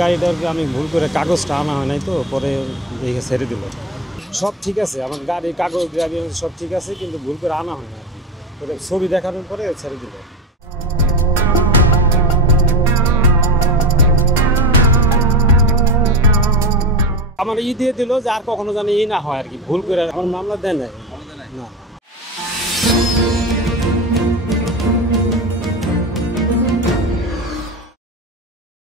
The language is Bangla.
গাড়িটার আমি ভুল করে কাগজটা আনা হয় নাই, তো পরে দেখে ছেড়ে দিল। সব ঠিক আছে, আমার গাড়ির কাগজ ড্রাইভিং সব ঠিক আছে, কিন্তু ভুল করে আনা হয় না আর কি। পরে ছবি দেখানোর পরে ছেড়ে দিল। আমার দিয়ে দিল যে আর কখনো জানি না হয় আর কি, ভুল করে। আমার মামলা দেয় নাই না।